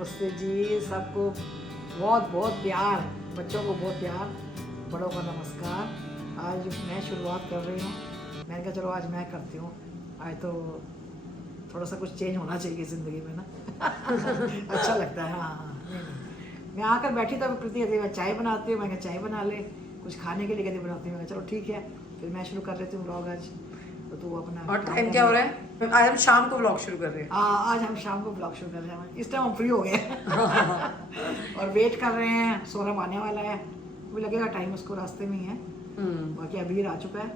नमस्ते जी, सबको बहुत बहुत प्यार, बच्चों को बहुत प्यार, बड़ों को नमस्कार। आज मैं शुरुआत कर रही हूँ, मैंने कहा चलो आज मैं करती हूँ। आज तो थोड़ा सा कुछ चेंज होना चाहिए ज़िंदगी में ना। अच्छा लगता है। हाँ, नहीं। मैं आकर बैठी तो प्रति मैं चाय बनाती हूँ, मैं कहा चाय बना ले, कुछ खाने के लिए कहती बनाती हूँ, मैं कहा चलो ठीक है, फिर मैं शुरू कर लेती हूँ व्लॉग आज। तो तू अपना और टाइम क्या हो रहा है? आज हम शाम को व्लॉग शुरू कर रहे हैं। आज हम शाम को ब्लॉग शुरू कर रहे हैं, इस टाइम हम फ्री हो गए। और वेट कर रहे हैं, सौरभ आने वाला है, अभी लगेगा टाइम, उसको रास्ते में ही है। बाकी अभी आ चुका है,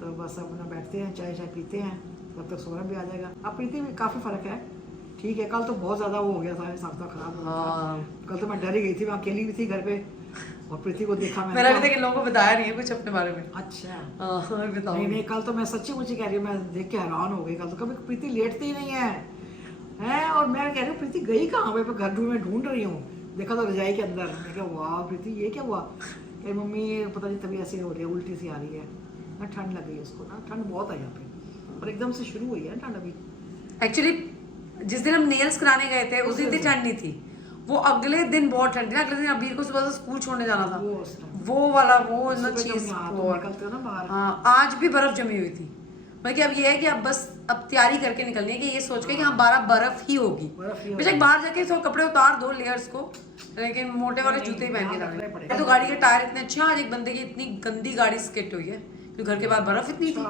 तो बस अपना बैठते हैं, चाय चाय पीते हैं, तब तक सौरभ भी आ जाएगा। अब प्रीति में काफ़ी फ़र्क है, ठीक है। कल तो बहुत ज़्यादा वो हो गया था, हिसाब था खराब हो गया था। कल तो मैं डर ही गई थी, मैं अकेली भी थी घर पे, और प्रीति को देखा मैंने अभी तक इन लोगों को बताया नहीं है कुछ अपने बारे में। अच्छा बताओ। नहीं, कल तो मैं सच्ची मुझी कह रही हूँ, मैं देख के हैरान हो गई। कल तो कभी प्रीति लेटती ही नहीं है, और मैं कह रही हूँ प्रीति गई कहाँ पे, घर में ढूंढ रही हूँ, देखा तो रजाई के अंदर। मैं क्या वाह प्रीति ये क्या हुआ? कह मम्मी पता नहीं तभी ऐसी हो रही है, उल्टी सी आ रही है ना, ठंड लग गई है उसको ना, ठंड बहुत है यहाँ पे, और एकदम से शुरू हुई है ठंड अभी। एक्चुअली जिस दिन हम नेल्स कराने गए थे उस दिन इतनी ठंड नहीं थी, वो अगले दिन बहुत ठंड थी। अगले दिन अबीर को सुबह से स्कूल छोड़ने जाना था, वो वाला वो चीज। हाँ, आज भी बर्फ जमी हुई थी। मतलब अब ये है कि अब बस अब तैयारी करके निकलनी है कि ये सोच के कि हाँ 12 बर्फ ही होगी, बेशक बाहर जाके सब कपड़े उतार दो लेयर्स को, लेकिन मोटे वाले जूते ही पहन के जाने पड़े। तो गाड़ी के टायर इतने अच्छे, आज एक बंदे की इतनी गंदी गाड़ी स्किट हुई है क्योंकि घर के बाहर बर्फ इतनी थी,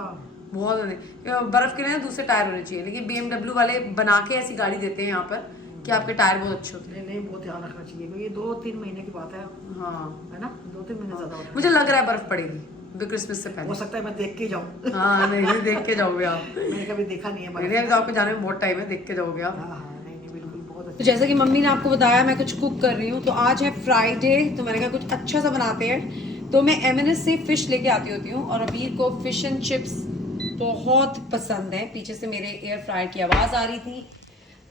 बहुत बर्फ के लिए दूसरे टायर होने चाहिए, लेकिन BMW वाले बना के ऐसी गाड़ी देते हैं यहाँ पर कि आपके टायर बहुत अच्छे होते हैं। नहीं, बहुत ध्यान रखना चाहिए क्योंकि ये 2-3 महीने की बात है। हाँ, है ना, 2-3 महीने ज्यादा होता है। मुझे लग रहा है बर्फ पड़ेगी क्रिसमस से पहले, हो सकता है मैं देख के जाऊँ। हाँ नहीं देख के जाओगे आप, मैंने कभी देखा नहीं है। मैंने तो आपको जाने में बहुत टाइम है, देख के जाओगे आप। हाँ, नहीं बिल्कुल बहुत अच्छा। तो जैसे कि मम्मी ने आपको बताया मैं कुछ कुक कर रही हूँ, तो आज है फ्राइडे, तो मैंने कहा कुछ अच्छा सा बनाते हैं। तो मैं M&S से फिश लेके आती होती हूँ, और अबीर को फिश एंड चिप्स बहुत पसंद है। पीछे से मेरे एयर फ्रायर की आवाज़ आ रही थी,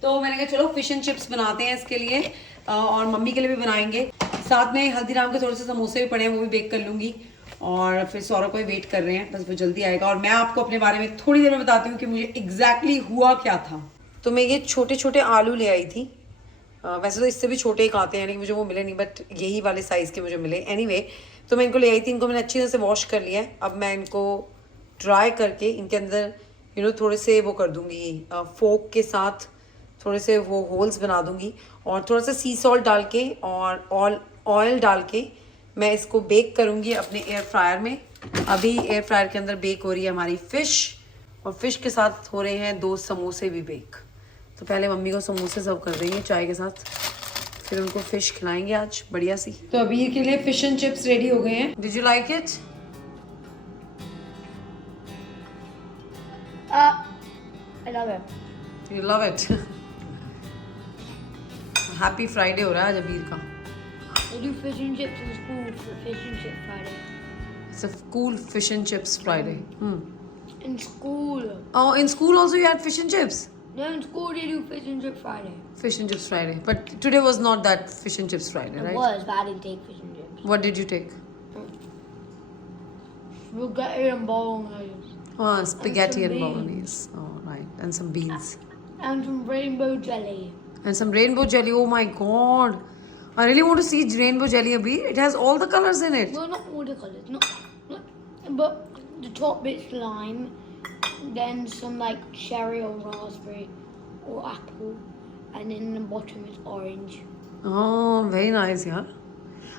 तो मैंने कहा चलो फिश एंड चिप्स बनाते हैं इसके लिए, और मम्मी के लिए भी बनाएंगे। साथ में हल्दीराम के थोड़े से समोसे भी पड़े हैं, वो भी बेक कर लूँगी। और फिर सौरभ को भी वेट कर रहे हैं, बस वो जल्दी आएगा। और मैं आपको अपने बारे में थोड़ी देर में बताती हूँ कि मुझे एग्जैक्टली हुआ क्या था। तो मैं ये छोटे छोटे आलू ले आई थी, वैसे तो इससे भी छोटे ही खाते हैं, लेकिन मुझे वो मिले नहीं, बट यही वाले साइज़ के मुझे मिले। एनीवे, तो मैं इनको ले आई थी, इनको मैंने अच्छी तरह से वॉश कर लिया है। अब मैं इनको ड्राई करके इनके अंदर थोड़े से वो कर दूँगी, फोक के साथ थोड़े से वो होल्स बना दूँगी, और थोड़ा सा सी सॉल्ट डाल के और ऑयल डाल के मैं इसको बेक करूँगी अपने एयर फ्रायर में। अभी एयर फ्रायर के अंदर बेक हो रही है हमारी फ़िश, और फिश के साथ हो रहे हैं 2 समोसे भी बेक। तो पहले मम्मी को समोसे सर्व कर देंगे चाय के साथ, फिर उनको फिश खिलाएंगे आज बढ़िया सी। तो अभी के लिए फिश एंड चिप्स रेडी हो गए हैं। Did you like it? I love it. You love it. Happy Friday हो रहा है आज अबीर का। They do fish and chips in school for Fish and Chip Friday. It's a cool fish and chips Friday. In school. Oh, in school also you had fish and chips? No, in school they do Fish and Chip Friday. Fish and chips Friday. But today was not that fish and chips Friday, right? It was, but I didn't take Fish and Chips. What did you take? Spaghetti and bolognese. Oh, spaghetti and beans. bolognese. Oh, right. And some beans. And some rainbow jelly. And some rainbow jelly. Oh my god. I really want to see rainbow jelly, Abhi. It has all the colors in it. Well, not all the colours. Not, but the top bit's lime. Then some like cherry or raspberry or apple. And then the bottom is orange. Oh, very nice, yeah.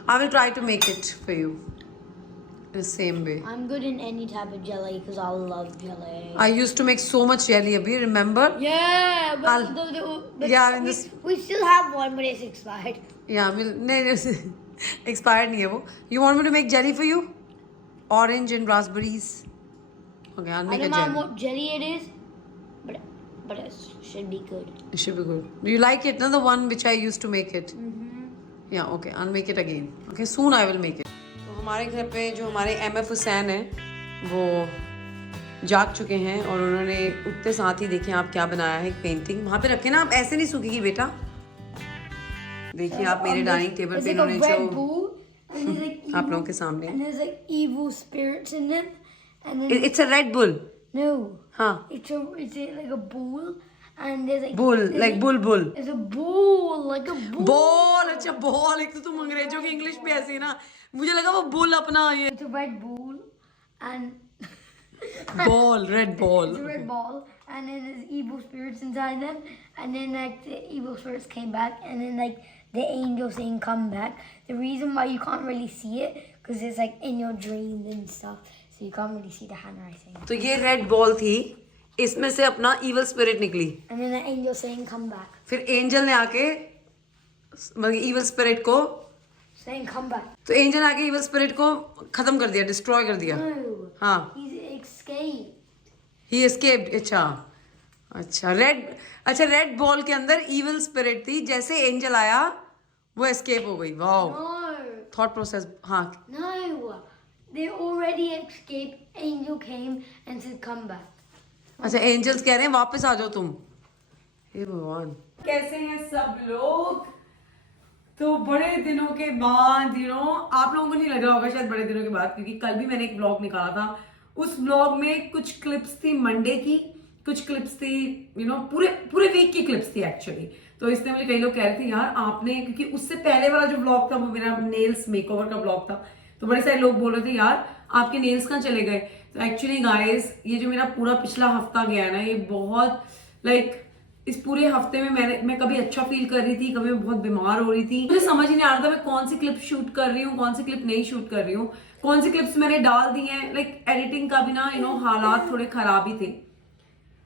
I will try to make it for you. The same way. I'm good in any type of jelly because I love jelly. I used to make so much jelly, Abhi, remember? Yeah, but, yeah, in this. We still have one, but it's expired. Yeah, no, expired nahi hai wo. You want me to make jelly for you? Orange and raspberries. Okay, I'll make a jelly. I don't know what jelly it is, but it should be good. It should be good. Do you like it? No, the one which I used to make it. Yeah, okay. I'll make it again. Okay, soon I will make it. तो हमारे घर पे जो हमारे MF Hussain हैं वो जाग चुके हैं, और उन्होंने उठते साथ ही देखें आप क्या बनाया है, एक पेंटिंग वहाँ पे रखे ना, आप ऐसे नहीं सूखेगी बेटा। देखिए आप मेरे डाइनिंग टेबल पे इन्होंने जो आप लोगों के सामने, and there's like evil spirits in them, and then it's a Red Bull. no, हाँ, it's like a bull, and there's like bull like bull There's a bull, like a bull. Ball, अच्छा ball, एक तो तुम अंग्रेजों की English भी ऐसी है ना, मुझे लगा वो बुल अपना ये It's a red bull, and ball, red ball. it's a red ball, and then there's evil spirits inside them, and then like the evil spirits came back, and then like the angel saying come back. The reason why you can't really see it because it's like in your dreams and stuff, so you can't really see the handwriting. तो ये red ball थी, इसमें से अपना evil spirit निकली. And then the angel saying come back, फिर angel ने आके मतलब इवल स्पिरिट को, saying come back. तो एंजल ने आके इवल स्पिरिट को खत्म कर दिया, डिस्ट्रॉय कर दिया. No, हाँ, he's escaped. ही एस्केप्ड. अच्छा रेड बॉल के अंदर इवल स्पिरिट थी, जैसे एंजल आया वो एस्केप हो गई. Wow, No, thought process. हाँ, no, they already escaped. Angel came and said come back. अच्छा एंजल्स कह रहे हैं वापस आ जाओ तुम. हे भगवान, कैसे हैं सब लोग? तो बड़े दिनों के बाद आप लोगों को नहीं लग रहा होगा शायद बड़े दिनों के बाद, क्योंकि कल भी मैंने एक ब्लॉग निकाला था. उस ब्लॉग में कुछ क्लिप्स थी मंडे की, कुछ क्लिप्स थी पूरे वीक की क्लिप्स थी एक्चुअली. तो इसलिए मुझे कई लोग कह रहे थे यार आपने, क्योंकि उससे पहले वाला जो ब्लॉग था वो मेरा नेल्स मेकओवर का ब्लॉग था, तो बड़े सारे लोग बोल रहे थे यार आपके नेल्स कहाँ चले गए. तो एक्चुअली गाइस, ये जो मेरा पूरा पिछला हफ्ता गया है ना, ये बहुत इस पूरे हफ्ते में मैं कभी अच्छा फील कर रही थी, कभी मैं बहुत बीमार हो रही थी. मुझे समझ ही नहीं आ रहा था मैं कौन सी क्लिप शूट कर रही हूँ, कौन सी क्लिप नहीं शूट कर रही हूँ, कौन सी क्लिप्स मैंने डाल दी हैं. एडिटिंग का भी ना हालात थोड़े खराब ही थे,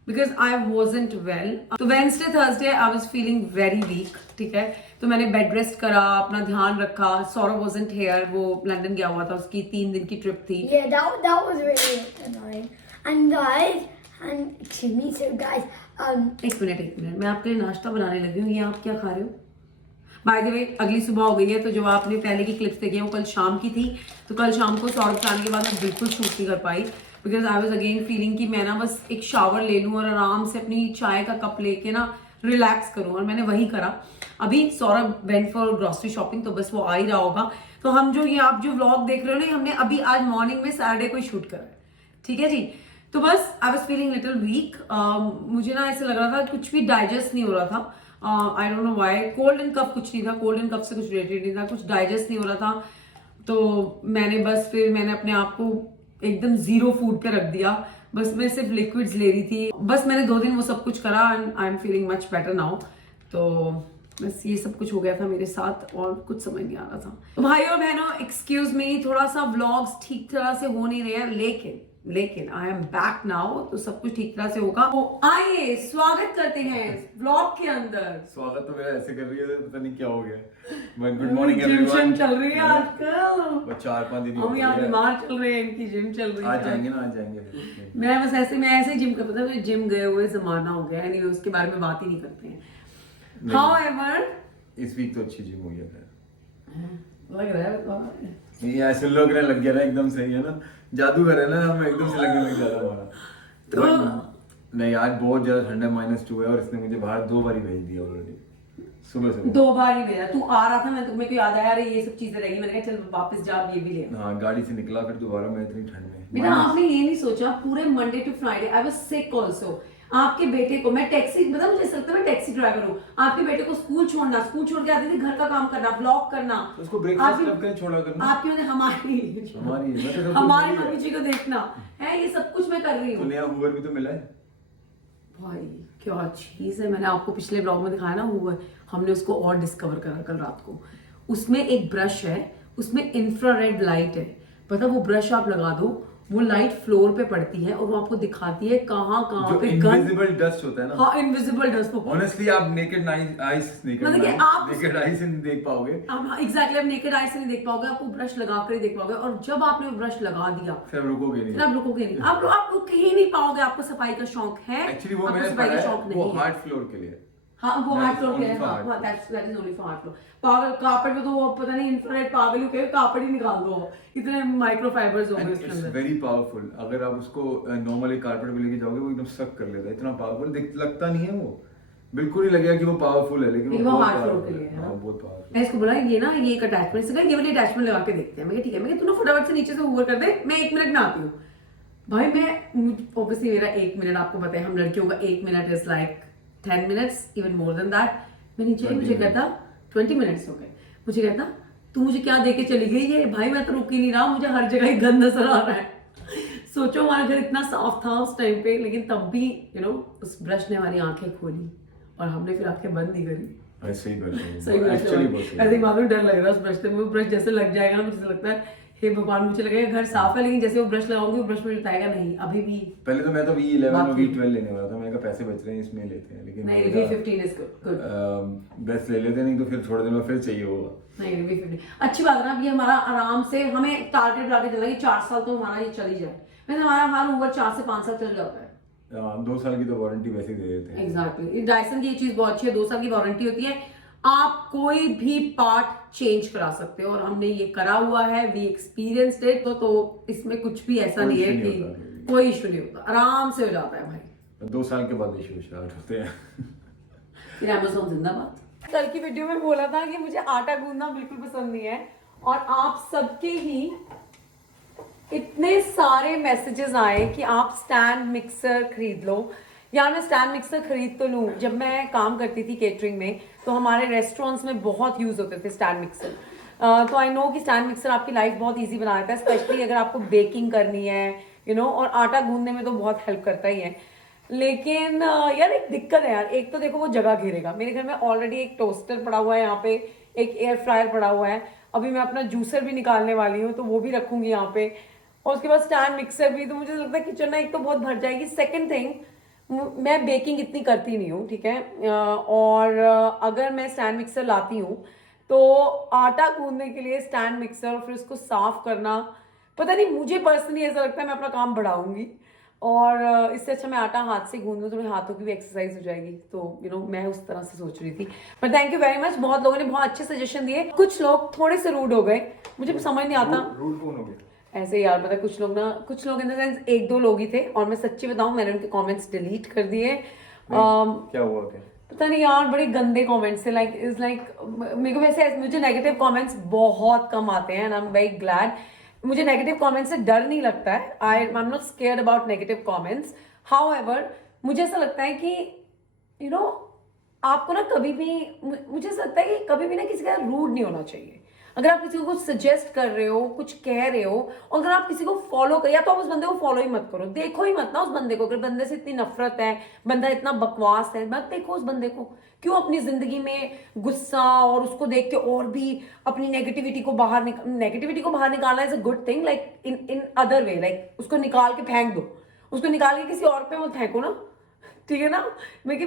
बिकॉज आई वॉजेंट वेल. तो Wednesday Thursday I was feeling very weak. ठीक है, तो मैंने बेड रेस्ट करा, अपना ध्यान रखा. सौरभ वॉजेंट हेयर, वो लंदन गया हुआ था, उसकी 3 दिन की ट्रिप थी. Yeah, that was really annoying. And guys, and excuse me, so guys, एक मिनट मैं आपके लिए नाश्ता बनाने लगी हूँ. ये आप क्या खा रहे हो? बाय द वे, अगली सुबह हो गई है, तो जो आपने पहले की क्लिप्स देखी है वो कल शाम की थी. तो कल शाम को सौरभ जाने के बाद मैं बिल्कुल शूट नहीं कर पाई, because I was again feeling कि मैं ना बस एक शावर ले लूँ और आराम से अपनी चाय का कप लेके ना रिलैक्स करूँ, और मैंने वही करा. अभी Saurabh went for grocery shopping, तो बस वो आ ही रहा होगा. तो हम जो ये आप जो व्लॉग देख रहे हो ना, हमने अभी आज मॉर्निंग में सैटरडे को शूट करा है. ठीक है जी. तो बस I was feeling little week. मुझे ना ऐसे लग रहा था कुछ भी डाइजेस्ट नहीं हो रहा था. I don't know why. Cold and cough कुछ नहीं था, कोल्ड एंड कफ से कुछ रिलेटेड नहीं था, कुछ डाइजेस्ट नहीं हो रहा था. तो मैंने अपने आप को एकदम जीरो फूड पे रख दिया. बस मैं सिर्फ लिक्विड्स ले रही थी. बस मैंने 2 दिन वो सब कुछ करा and I am feeling much better now. तो बस ये सब कुछ हो गया था मेरे साथ और कुछ समझ नहीं आ रहा था. तो भाई और बहनों, एक्सक्यूज मी, थोड़ा सा व्लॉग्स ठीक तरह से हो नहीं रहे हैं, लेकिन आई एम बैक नाउ, तो सब कुछ ठीक तरह से होगा. तो आइए स्वागत करते हैं व्लॉग के अंदर. स्वागत तो मेरा ऐसे कर रही है, पता नहीं क्या हो गया. Good morning everyone. जिम चल रही है आजकल. बस 4-5 दिन हम यहाँ बीमार चल रहे हैं, इनकी जिम चल रही है. आज जाएंगे फिर. मैं ऐसे ही जिम कर, पता है जिम गए हुए जमाना हो गया है, उसके बारे में बात ही नहीं करते हैं. However, इस वीक तो अच्छी जिम हुई है. लग रहा है ये ऐसे लग गया ना, एकदम सही है ना, जादूगर है ना, हम एकदम से लगने लग जा रहा हमारा. तो नहीं, आज बहुत ज्यादा ठंडा -2 है, और इसने मुझे बाहर 2 बार ही भेज दिया ऑलरेडी. सुबह 2 बार ही भेजा. तू आ रहा था, मैं तुम्हें याद आया अरे ये सब चीजें रहेगी, मैंने कहा चल वापस जा ये भी ले. हाँ, गाड़ी से निकला, फिर दोबारा मैं इतनी ठंड में. बेटा आपने ये नहीं सोचा पूरे Monday to Friday I was sick also. आपके बेटे को मैं टैक्सी, मतलब मुझे लगता है मैं टैक्सी ड्राइवर हूँ. आपके बेटे को स्कूल छोड़ना, स्कूल छोड़ के आते थे, घर का काम करना, ब्लॉग करना, उसको ब्रेकफास्ट कब करे छोड़ा करना. आपकी वजह हमारी मम्मी जी को देखना है, ये सब कुछ मैं कर रही हूँ. तो नया हूवर भी तो मिला है भाई, क्या चीज है. मैंने आपको पिछले ब्लॉग में दिखाया ना हूवर, हमने उसको और डिस्कवर करा कल रात को. उसमें एक ब्रश है, उसमें इंफ्रारेड लाइट है. पता, वो ब्रश आप लगा दो, वो लाइट फ्लोर पे पड़ती है और वो आपको दिखाती है कहाँ पे इनविजिबल डस्ट होता है ना. हाँ, इनविजिबल डस्ट. ऑनेस्टली आप नेकेड आईज नेकेड आई से नहीं देख पाओगे. एग्जैक्टली, आप नेकेड आई से नहीं देख पाओगे, आपको ब्रश लगा कर ही देख पाओगे. और जब आपने वो ब्रश लगा दिया फिर आप रुकोगे नहीं. आप रुक ही नहीं पाओगे. आपको सफाई का शौक है. एक्चुअली वो मैंने पढ़ा है, वो हार्ड फ्लोर के लिए. हाँ, वो हार्ड फ्लोर के लिए. हाँ, that is only for hard floor. पागल कार्पेट में तो वो पता नहीं इंफ्रारेड पागल हो, कार्पेट ही निकाल दो, इतने माइक्रोफाइबर्स होंगे उसके अंदर. Very powerful. अगर आप उसको नॉर्मली कार्पेट पे लेके जाओगे, वो एकदम सक कर लेता है. इतना पावरफुल लगता नहीं है वो, बिल्कुल ही लगेगा कि वो पावरफुल है, लेकिन वो हार्ड फ्लोर के लिए है. हाँ, बहुत पावरफुल. मैं इसको बोला ये ना, ये एक अटैचमेंट से ये वाली अटैचमेंट लगा के देखते हैं. मैं ठीक है, मैं तू ना फटाफट से नीचे से हूवर कर दे, मैं 1 मिनट में आती हूँ. भाई मैं ऑब्वियसली मेरा 1 मिनट, आपको पता है हम लड़कियों का 1 minute is like 10 minutes, even more than that. मैं नीचे आई, मुझे कहता 20 minutes हो गए, मुझे कहता तू मुझे क्या देके चली गई है भाई, मैं तो रुक ही नहीं रहा, मुझे हर जगह ही गंद नजर आ रहा है। सोचो हमारा घर इतना साफ था उस टाइम पे, लेकिन तब भी उस ब्रश ने हमारी आंखें खोली और हमने फिर आंखें बंद नहीं करी। सही एक्चुअली ऐसे ही मालूम डर लग रहा है उस ब्रश से, वो ब्रश जैसे लग जाएगा ना, मुझे लगता है हे भगवान, मुझे लगेगा घर साफ है, लेकिन जैसे वो ब्रश लगाऊंगी वो ब्रश मुझे बताएगा नहीं अभी भी। पहले तो मैं तो V11 और V12 लेने वाला था, मैंने कहा पैसे बच रहे हैं इसमें लेते हैं, लेकिन नहीं V15 इज गुड, ब्रश ले लेते, नहीं तो फिर थोड़े दिन में फिर चाहिए होगा। नहीं V15 अच्छी बात है ना, ये हमारा आराम से हमें टारगेट लगा के चला कि 4 साल तो हमारा ये चल ही जाए, वैसे हमारा हर उम्र 4 से 5 साल चल जाता है। 2 साल की तो वारंटी वैसे ही दे देते हैं। एग्जैक्टली, डायसन की ये चीज बहुत अच्छी है, 2 साल की वारंटी होती है, आप कोई भी पार्ट चेंज करा सकते हो और हमने ये करा हुआ है, वी एक्सपीरियंस्ड इट, तो इसमें कुछ भी ऐसा नहीं है कि कोई इशू नहीं होता, आराम से हो जाता है भाई। 2 साल के बाद इशू स्टार्ट होते हैं। फिर अमेज़न जिंदाबाद। कल की वीडियो में बोला था कि मुझे आटा गूंदना बिल्कुल पसंद नहीं है, और आप सबके ही इतने सारे मैसेजेस आए कि आप स्टैंड मिक्सर खरीद लो। यार मैं स्टैंड मिक्सर खरीद तो लूँ, जब मैं काम करती थी केटरिंग में तो हमारे रेस्टोरेंट्स में बहुत यूज होते थे स्टैंड मिक्सर, तो आई नो कि स्टैंड मिक्सर आपकी लाइफ बहुत इजी बना देता है, स्पेशली अगर आपको बेकिंग करनी है और आटा गूंदने में तो बहुत हेल्प करता ही है। लेकिन यार एक दिक्कत है यार, एक तो देखो वो जगह घेरेगा, मेरे घर में ऑलरेडी एक टोस्टर पड़ा हुआ है, यहाँ पे एक एयर फ्रायर पड़ा हुआ है, अभी मैं अपना जूसर भी निकालने वाली हूँ तो वो भी रखूंगी यहाँ पे, और उसके बाद स्टैंड मिक्सर भी, तो मुझे लगता है किचन ना एक तो बहुत भर जाएगी। सेकेंड थिंग, मैं बेकिंग इतनी करती नहीं हूँ, ठीक है, और अगर मैं स्टैंड मिक्सर लाती हूँ तो आटा गूंदने के लिए स्टैंड मिक्सर और फिर उसको साफ करना, पता नहीं मुझे पर्सनली ऐसा लगता है मैं अपना काम बढ़ाऊंगी, और इससे अच्छा मैं आटा हाथ से गूंद लूँ तो मेरे हाथों की भी एक्सरसाइज हो जाएगी, तो मैं उस तरह से सोच रही थी। पर थैंक यू वेरी मच, बहुत लोगों ने बहुत अच्छे सजेशन दिए, कुछ लोग थोड़े से रूड हो गए, मुझे समझ नहीं आता रूड कौन हो गया ऐसे यार, मतलब कुछ लोग इन द सेंस 1-2 लोग ही थे, और मैं सच्ची बताऊं मैंने उनके कमेंट्स डिलीट कर दिए। क्या हुआ क्या? पता नहीं यार, बड़े गंदे कमेंट्स थे, मेरे को वैसे मुझे नेगेटिव कमेंट्स बहुत कम आते हैं, and I am very glad. मुझे नेगेटिव कमेंट्स से डर नहीं लगता है, I am not scared about negative comments. However मुझे ऐसा लगता है कि आपको ना कभी भी, मुझे ऐसा लगता है कि कभी भी ना किसी का रूड नहीं होना चाहिए। अगर आप किसी को कुछ सजेस्ट कर रहे हो, कुछ कह रहे हो, और अगर आप किसी को फॉलो कर, या तो आप उस बंदे को फॉलो ही मत करो, देखो ही मत ना उस बंदे को। अगर बंदे से इतनी नफरत है, बंदा इतना बकवास है, मत देखो उस बंदे को। क्यों अपनी जिंदगी में गुस्सा और उसको देख के और भी अपनी नेगेटिविटी को बाहर निकालना is a good thing, like in other way, like उसको निकाल के फेंक दो, उसको निकाल के किसी और पे मत फेंको ना, ठीक है ना। मैं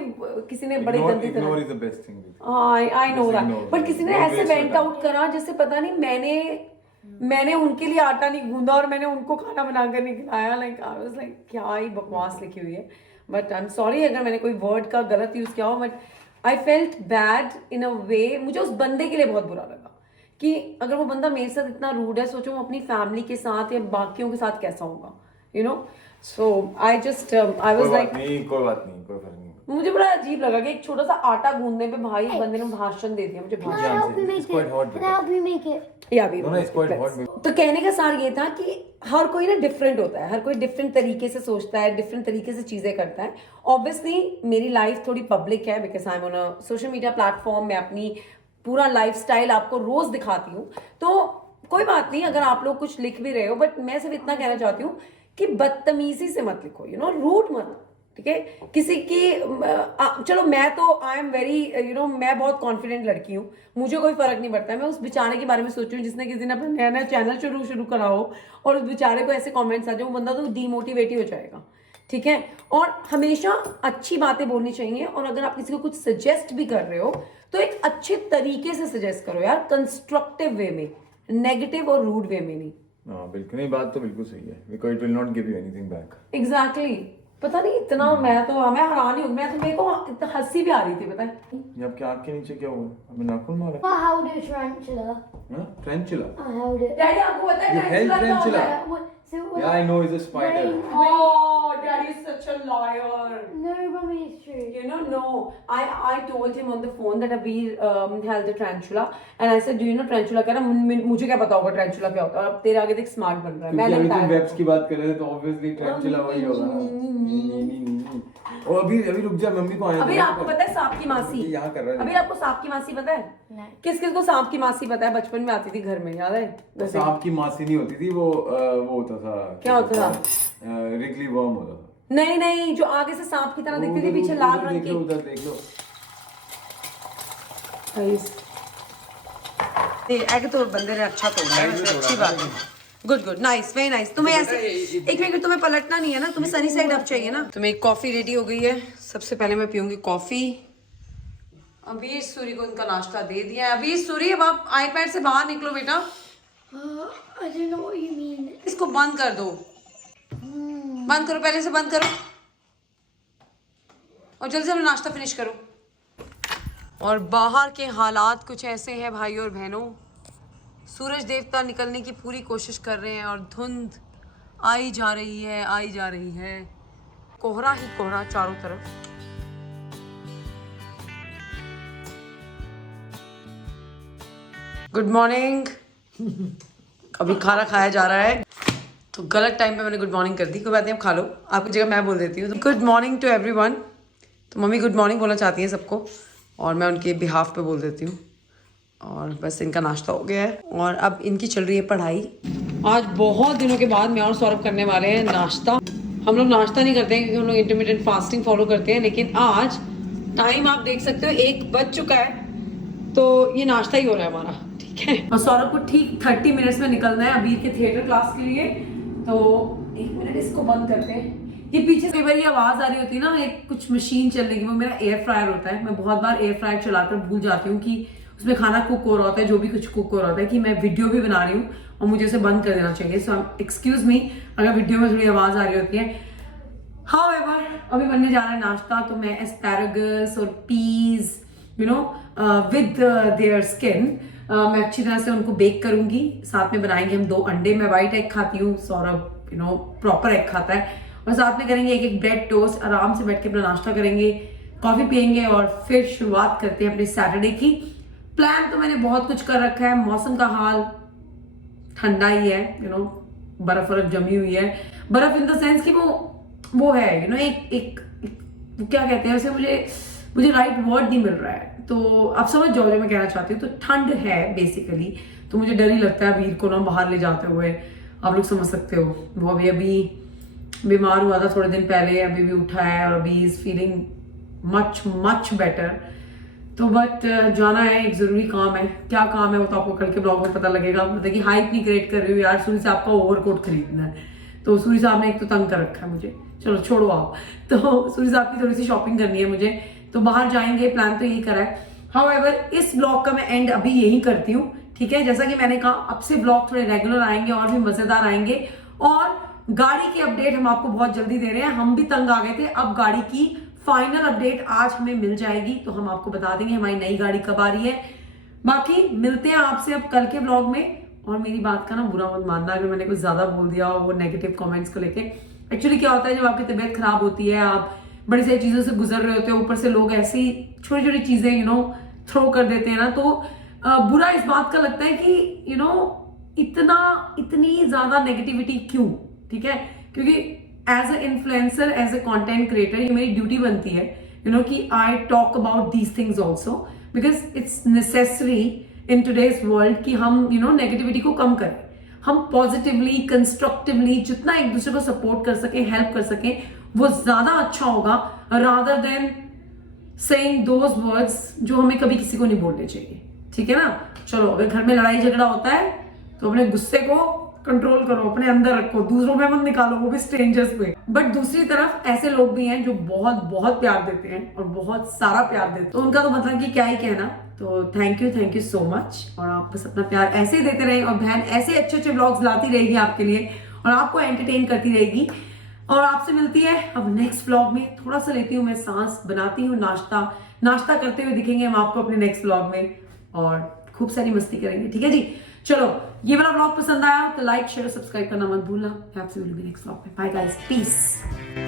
किसी ने बड़ी गंदी तरह, ignore is the best thing, I know that, but किसी ने ऐसे वेंट आउट करा जैसे पता नहीं मैंने उनके लिए आटा नहीं गूंदा और मैंने उनको खाना बनाकर नहीं खिलाया, लाइक आई वाज लाइक क्या ही बकवास लिखी हुई है। बट आई एम सॉरी अगर मैंने कोई वर्ड का गलत यूज किया हो, but I felt bad in a way. मुझे उस बंदे के लिए बहुत बुरा लगा कि अगर वो बंदा मेरे साथ इतना रूड है, सोचो वो अपनी फैमिली के साथ या बाकियों के साथ कैसा होगा, So I was like, कोई बात नहीं, कोई फर्क नहीं। मुझे बड़ा अजीब लगा कि एक छोटा सा आटा गूंदने पे भाई बंदे ने भाषण दे दिया, मुझे Can I help you make it? Can I help you make it? या भी No, it's quite hot. तो कहने का सार ये था कि हर कोई ना डिफरेंट होता है, हर कोई डिफरेंट तरीके से सोचता है, डिफरेंट तरीके से चीजें करता है। ऑब्वियसली मेरी लाइफ थोड़ी पब्लिक है, because I am on a social media platform, मैं अपनी पूरा लाइफस्टाइल आपको रोज दिखाती हूँ, तो कोई बात नहीं अगर आप लोग कुछ लिख भी रहे हो, बट मैं सिर्फ इतना कहना चाहती हूँ कि बदतमीजी से मत लिखो, रूड मत, ठीक है। किसी की चलो मैं तो आई एम वेरी मैं बहुत कॉन्फिडेंट लड़की हूँ, मुझे कोई फर्क नहीं पड़ता है। मैं उस बेचारे के बारे में सोच रही हूँ जिसने किसी ने अपना नया नया चैनल शुरू करा हो और उस बेचारे को ऐसे कमेंट्स आ जाए, वो बंदा तो डीमोटिवेट ही हो जाएगा, ठीक है। और हमेशा अच्छी बातें बोलनी चाहिए, और अगर आप किसी को कुछ सजेस्ट भी कर रहे हो तो एक अच्छे तरीके से सजेस्ट करो यार, कंस्ट्रक्टिव वे में, नेगेटिव और रूड वे में नहीं। हाँ बिल्कुल, नहीं बात तो बिल्कुल सही है, because it will not give you anything back. Exactly, पता नहीं इतना मैं हैरान ही हूँ, मेरे को इतना हंसी भी आ रही थी, पता है। ये आपके आँख के नीचे क्या हुआ? अबे नाखून मारा? I held a tarantula. हाँ, tarantula? I held it. Daddy आपको पता है You held tarantula? So Yeah, I know, it's a spider. Oh, Daddy is such such a liar. No, Mommy, it's true. You know, no. I told him on the phone that Abir held the tarantula, and I said, do you know tarantula क्या ना? मुझे क्या पता होगा tarantula क्या होता है? अब तेरे आगे देख स्मार्ट बन रहा है. मैंने अभी तुम बताया. वेब्स की बात कर रहे थे तो ऑब्वियसली टैरेंटुला वही होगा. नहीं. और अभी रुक जा, मम्मी को आने दो. अभी आपको पता है सांप की मासी? यहाँ कर रहा है. अभी आपको सांप की मासी पता है? नहीं. किस को सांप की मासी पता है? बचपन में आती थी घर में, याद है? वैसे सांप की मासी नहीं होती थी, वो होता था. क्या होता था? रिगली वर्म होता था. नहीं, जो आगे से सांप की तरह दिखती थी, पीछे लाल रंग की. उधर देख लो. आगे तो बंदे ने अच्छा तोड़ा है, अच्छी बात है. Good nice, very nice. तुम्हें ऐसे एक मिनट, तुम्हें पलटना नहीं है ना, तुम्हें सनी साइड अप चाहिए ना. तुम्हें एक कॉफी रेडी हो गई है. सबसे पहले मैं पीऊंगी कॉफी. अभी सूरी को उनका नाश्ता दे दिया है. अभी सूरी, अब आप आईपैड से बाहर निकलो बेटा. I don't know what you mean. इसको बंद कर दो. बंद करो, पहले से बंद करो और जल्दी से अपना नाश्ता फिनिश करो. और बाहर के हालात कुछ ऐसे हैं भाई और बहनों. सूरज देवता निकलने की पूरी कोशिश कर रहे हैं और धुंध आई जा रही है. कोहरा ही कोहरा चारों तरफ. Good morning. अभी खाना खाया जा रहा है तो गलत टाइम पे मैंने गुड मॉर्निंग कर दी. कोई बात नहीं, अब खा लो. आपकी जगह मैं बोल देती हूँ. Good morning to everyone. तो मम्मी गुड मॉर्निंग बोलना चाहती हैं सबको और मैं उनके बिहाफ पे बोल देती हूँ. और बस इनका नाश्ता हो गया है और अब इनकी चल रही है पढ़ाई. आज बहुत दिनों के बाद मैं और सौरभ करने वाले हैं नाश्ता. हम लोग नाश्ता नहीं करते हैं क्योंकि हम लोग इंटरमीडिएट फास्टिंग फॉलो करते हैं, लेकिन आज टाइम आप देख सकते हो 1 बज चुका है तो ये नाश्ता ही हो रहा है हमारा. ठीक है. और सौरभ को ठीक 30 मिनट्स में निकलना है अबीर के थिएटर क्लास के लिए. तो 1 मिनट इसको बंद करते हैं. ये पीछे कई बार ये आवाज आ रही होती है ना, एक कुछ मशीन चल रही है, वो मेरा एयर फ्रायर होता है. मैं बहुत बार एयर फ्रायर चलाकर भूल जाती हूँ कि उसमें खाना कुक हो रहा होता है, जो भी कुछ कुक हो रहा होता है, कि मैं वीडियो भी बना रही हूँ और मुझे उसे बंद कर देना चाहिए. सो एक्सक्यूज मी अगर वीडियो में थोड़ी आवाज आ रही होती है. हाउएवर अभी बनने जा रहा है नाश्ता. तो मैं एस्पैरागस और पीज विद देयर स्किन मैं अच्छी तरह से उनको बेक करूंगी. साथ में बनाएंगे हम 2 अंडे. मैं व्हाइट एग खाती हूँ, सौरभ प्रॉपर एग खाता है. और साथ में करेंगे एक ब्रेड टोस्ट. आराम से बैठ के अपना नाश्ता करेंगे, कॉफी पियेंगे और फिर शुरुआत करते हैं अपने सैटरडे की. प्लान तो मैंने बहुत कुछ कर रखा है. मौसम का हाल ठंडा ही है, बर्फ जमी हुई है. बर्फ इन द सेंस कि वो है एक क्या कहते हैं उसे, मुझे राइट वर्ड नहीं मिल रहा है. तो आप समझ जाओ जो मैं कहना चाहती हूँ. तो ठंड है बेसिकली. तो मुझे डर ही लगता है वीर को ना बाहर ले जाते हुए. आप लोग समझ सकते हो, वो अभी बीमार हुआ था थोड़े दिन पहले, अभी भी उठा है और अभी इज फीलिंग मच बेटर. तो बट जाना है, एक जरूरी काम है. क्या काम है वो तो आपको कल के ब्लॉग में पता लगेगा. मतलब कि हाइप नहीं क्रिएट कर रही हूँ यार. सूरी साहब का ओवरकोट खरीदना है तो सूरी साहब ने एक तो तंग कर रखा है मुझे. चलो छोड़ो आप. तो सूरी साहब की थोड़ी सी शॉपिंग करनी है मुझे, तो बाहर जाएंगे. प्लान तो यही करा है. हाउएवर इस ब्लॉग का मैं एंड अभी यही करती हूँ. ठीक है, जैसा कि मैंने कहा अब से ब्लॉग थोड़े रेगुलर आएंगे और भी मजेदार आएंगे. और गाड़ी की अपडेट हम आपको बहुत जल्दी दे रहे हैं. हम भी तंग आ गए थे. अब गाड़ी की फाइनल अपडेट आज हमें मिल जाएगी तो हम आपको बता देंगे हमारी नई गाड़ी कब आ रही है. बाकी मिलते हैं आपसे अब कल के ब्लॉग में. और मेरी बात का ना बुरा मत मानना अगर मैंने कुछ ज्यादा बोल दिया वो नेगेटिव कमेंट्स को लेके. एक्चुअली क्या होता है, जब आपकी तबीयत खराब होती है, आप बड़ी सारी चीजों से गुजर रहे होते हो, ऊपर से लोग ऐसी छोटी छोटी चीजें थ्रो कर देते हैं ना, तो बुरा इस बात का लगता है कि इतनी ज्यादा नेगेटिविटी क्यों. ठीक है, क्योंकि as a influencer, as a content creator, ये मेरी ड्यूटी बनती है कि I talk about these things also, because it's necessary in today's world कि हम नेगेटिविटी को कम करें. हम पॉजिटिवली, कंस्ट्रक्टिवली जितना एक दूसरे को सपोर्ट कर सके, हेल्प कर सके, वो ज्यादा अच्छा होगा rather than saying those words जो हमें कभी किसी को नहीं बोलने चाहिए. ठीक है ना. चलो, अगर घर में लड़ाई झगड़ा होता है तो अपने गुस्से को कंट्रोल करो, अपने अंदर रखो, दूसरों में मत निकालो, वो भी स्ट्रेंजर्स पे. बट दूसरी तरफ ऐसे लोग भी हैं जो बहुत बहुत प्यार देते हैं और बहुत सारा प्यार देते हैं, तो उनका तो मतलब कि क्या ही कहना. तो थैंक यू सो मच. और आप बस अपना प्यार ऐसे ही देते रहे और बहन ऐसे अच्छे ब्लॉग्स लाती रहेगी आपके लिए और आपको एंटरटेन करती रहेगी. और आपसे मिलती है अब नेक्स्ट व्लॉग में. थोड़ा सा लेती हूँ मैं सांस, बनाती हूँ नाश्ता करते हुए दिखेंगे हम आपको अपने नेक्स्ट व्लॉग में और खूब सारी मस्ती करेंगे. ठीक है जी. चलो, ये वाला व्लॉग पसंद आया तो लाइक, शेयर, सब्सक्राइब करना मत भूलना. आपसे मिलूंगी नेक्स्ट व्लॉग में. Bye guys, piece.